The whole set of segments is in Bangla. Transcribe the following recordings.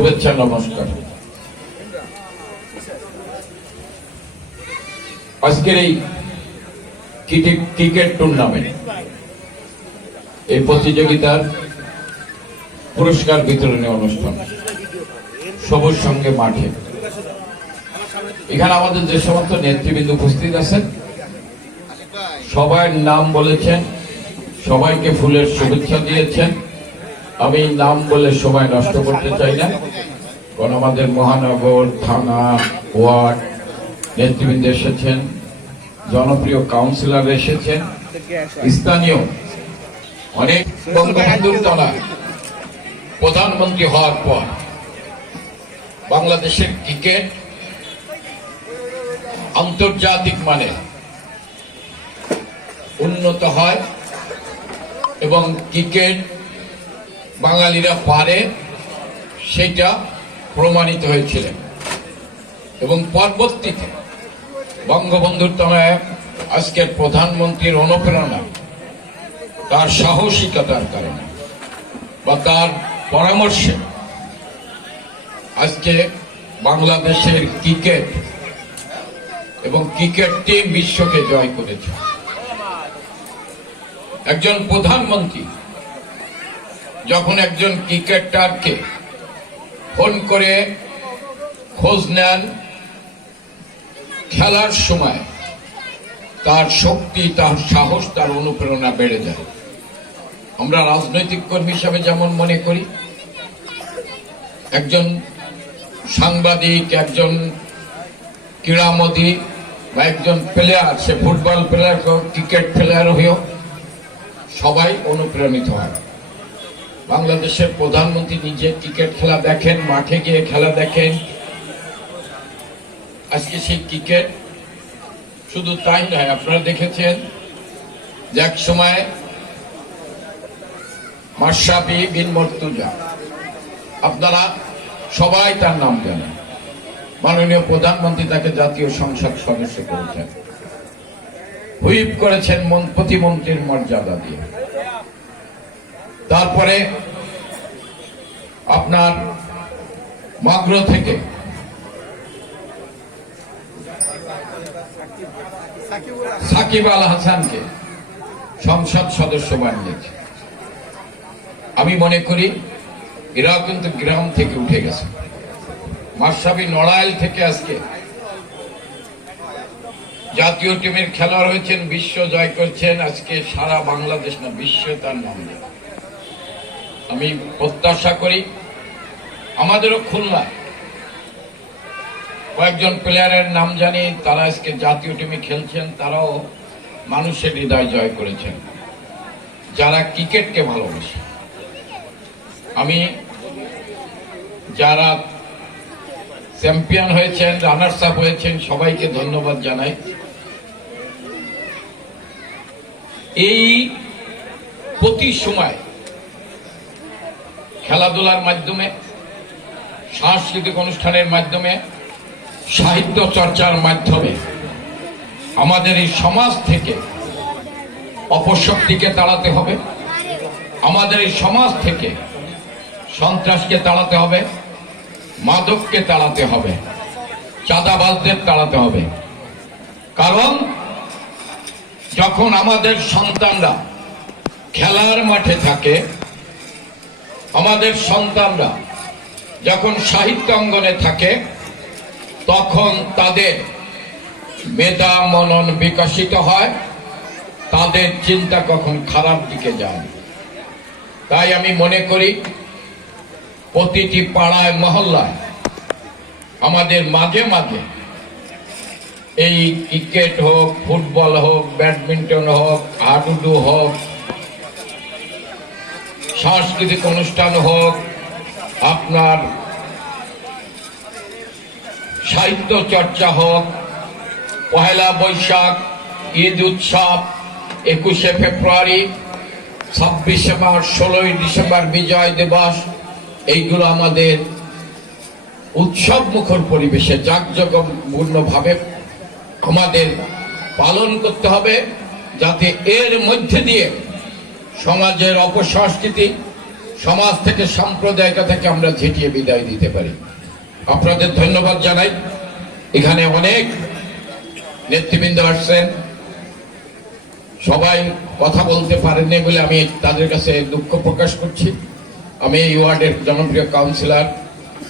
শুভেচ্ছা, নমস্কার। আজকের এই ক্রিকেট টুর্নামেন্ট এই প্রতিযোগিতার পুরস্কার বিতরণী অনুষ্ঠান সবুজ সঙ্গে মাঠে। এখানে আমাদের যে সমস্ত নেতৃবৃন্দ উপস্থিত আছেন সবার নাম বলেছেন, সবাইকে ফুলের শুভেচ্ছা দিয়েছেন। আমি নাম বলে সময় নষ্ট করতে চাই না। কারণ আমাদের মহানগর, থানা, ওয়ার্ড নেতৃবৃন্দ এসেছেন, জনপ্রিয় কাউন্সিলর এসেছেন, স্থানীয় অনেক বঙ্গবন্ধুর তলা প্রধানমন্ত্রী হওয়ার পর বাংলাদেশের ক্রিকেট আন্তর্জাতিক মানে উন্নত হয় এবং ক্রিকেট বাঙালিরা পারে সেটা প্রমাণিত হয়েছিল। এবং পরবর্তীতে বঙ্গবন্ধুর তলায় আজকের প্রধানমন্ত্রীর অনুপ্রেরণা, তার সাহসিকতার কারণে বা তার পরামর্শে আজকে বাংলাদেশের ক্রিকেট এবং ক্রিকেট টিম বিশ্বকে জয় করেছে। একজন প্রধানমন্ত্রী যখন একজন ক্রিকেটারকে ফোন করে খোঁজ নেন খেলার সময়, তার শক্তি, তার সাহস, তার অনুপ্রেরণা বেড়ে যায়। আমরা রাজনৈতিক কর্মী হিসাবে যেমন মনে করি, একজন সাংবাদিক, একজন ক্রীড়ামোদী বা একজন প্লেয়ার সে ফুটবল প্লেয়ার হোক, ক্রিকেট প্লেয়ার হয়েও সবাই অনুপ্রাণিত হয়। বাংলাদেশের প্রধানমন্ত্রী নিজে ক্রিকেট খেলা দেখেন, মাঠে গিয়ে খেলা দেখেন। আজকে সেই ক্রিকেট শুধু তাই নয়, আপনারা দেখেছেন যে এক সময় মাসাবি বিন মর্তুজা, আপনারা সবাই তার নাম জানেন। মাননীয় প্রধানমন্ত্রী তাকে জাতীয় সংসদ সদস্য করেছেন। হুইপ করেছেন প্রতিমন্ত্রীর মর্যাদা দিয়ে। তারপরে আপনার মাগ্র থেকে সাকিব আল হাসানকে সংসদ সদস্য বানিয়েছে। আমি মনে করি এরাও কিন্তু গ্রাম থেকে উঠে গেছে। মাসাবি নড়াইল থেকে আজকে জাতীয় টিমের খেলোয়াড় হয়েছেন, বিশ্ব জয় করছেন, আজকে সারা বাংলাদেশ না, বিশ্ব তার নাম নেই আমি প্রত্যাশা করি আমাদেরও খুলনা। কয়েকজন প্লেয়ারের নাম জানি, তারা আজকে জাতীয় টিমে খেলছেন, তারাও মানুষের হৃদয় জয় করেছেন। যারা ক্রিকেটকে ভালোবাসে। আমি যারা চ্যাম্পিয়ন হয়েছেন রানার্স আপ হয়েছেন, সবাইকে ধন্যবাদ জানাই। এই প্রতি সময় খেলাধুলার মাধ্যমে, সাংস্কৃতিক অনুষ্ঠানের মাধ্যমে, সাহিত্য চর্চার মাধ্যমে আমাদের এই সমাজ থেকে অপশক্তিকে তাড়াতে হবে, আমাদের এই সমাজ থেকে সন্ত্রাসকে তাড়াতে হবে, মাদককে তাড়াতে হবে, চাঁদাবাজদের তাড়াতে হবে। কারণ যখন আমাদের সন্তানরা খেলার মাঠে থাকে আমাদের সন্তানরা যখন সাহিত্য অঙ্গনে থাকে, তখন তাদের মেধা মনন বিকশিত হয়, তাদের চিন্তা কখন খারাপ দিকে যায়। তাই আমি মনে করি, প্রতিটি পাড়ায়, মহল্লায়, আমাদের মাঝে মাঝে এই ক্রিকেট হোক, ফুটবল হোক, ব্যাডমিন্টন হোক, হাডুডু হোক সাংস্কৃতিক অনুষ্ঠান হোক, আপনার সাহিত্য চর্চা হোক, পহেলা বৈশাখ, ঈদ উৎসব, একুশে ফেব্রুয়ারি, ছাব্বিশে মার্চ, ষোলোই ডিসেম্বর বিজয় দিবস, এইগুলো আমাদের উৎসব মুখর পরিবেশে জাঁকজমপূর্ণভাবে আমাদের পালন করতে হবে, যাতে এর মধ্যে দিয়ে সমাজের অপসংস্কৃতি, সমাজ থেকে সাম্প্রদায়িকতা থেকে আমরা ঝেঁটিয়ে বিদায় দিতে পারি। আপনাদের ধন্যবাদ জানাই। এখানে অনেক নেতৃবৃন্দ আসছেন। সবাই কথা বলতে পারেননি বলে আমি তাদের কাছে দুঃখ প্রকাশ করছি। আমি এই ওয়ার্ডের জনপ্রিয় কাউন্সিলর,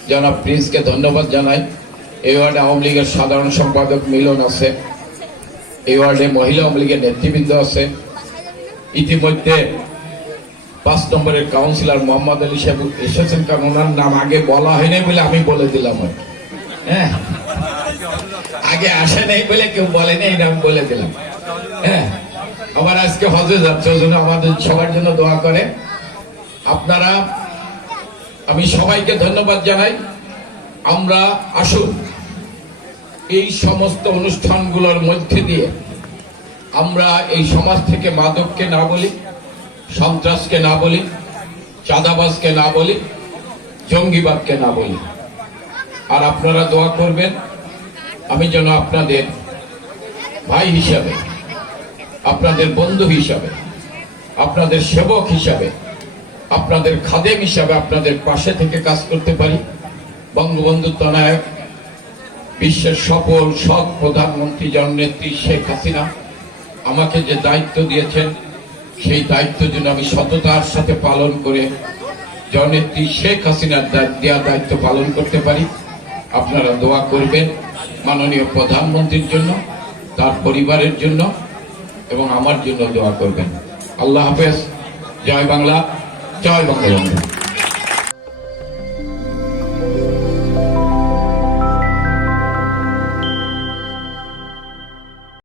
জনাব প্রিন্সকে ধন্যবাদ জানাই। এই ওয়ার্ডে আওয়ামী লীগের সাধারণ সম্পাদক মিলন আছে। এই ওয়ার্ডে মহিলা আওয়ামী লীগের নেতৃবৃন্দ আছে। ইতিমধ্যে পাঁচ নম্বরের কাউন্সিলর মোহাম্মদ আলী সাহেব এসেছেন, কারণ ওনার নাম আগে বলা হয়নি বলে আমি বলে দিলাম হ্যাঁ? আগে আসে নাই বলে কেউ বলেনি এই নাম বলে দিলাম। হ্যাঁ? আবার আজকে হজে যাচ্ছে, ওই জন্য আমাদের সবার জন্য দোয়া করে। আপনারা, আমি সবাইকে ধন্যবাদ জানাই। আমরা আসুন এই সমস্ত অনুষ্ঠানগুলোর মধ্যে দিয়ে আমরা এই সমাজ থেকে মাদককে না বলি, সন্ত্রাসকে না বলি, চাঁদাবাজকে না বলি, জঙ্গিবাদকে না বলি। আর আপনারা দোয়া করবেন, আমি যেন আপনাদের ভাই হিসাবে, আপনাদের বন্ধু হিসাবে, আপনাদের সেবক হিসাবে, আপনাদের খাদেম হিসাবে আপনাদের পাশে থেকে কাজ করতে পারি। বঙ্গবন্ধু তনায়ক বিশ্বের সফল, সৎ প্রধানমন্ত্রী জননেত্রী শেখ হাসিনা আমাকে যে দায়িত্ব দিয়েছেন, সেই দায়িত্ব যেন আমি সততার সাথে পালন করে জননেত্রী শেখ হাসিনার দা- দেয়া দায়িত্ব পালন করতে পারি। আপনারা দোয়া করবেন মাননীয় প্রধানমন্ত্রীর জন্য, তার পরিবারের জন্য, এবং আমার জন্য দোয়া করবেন। আল্লাহ হাফেজ। জয় বাংলা। জয় বঙ্গবন্ধু।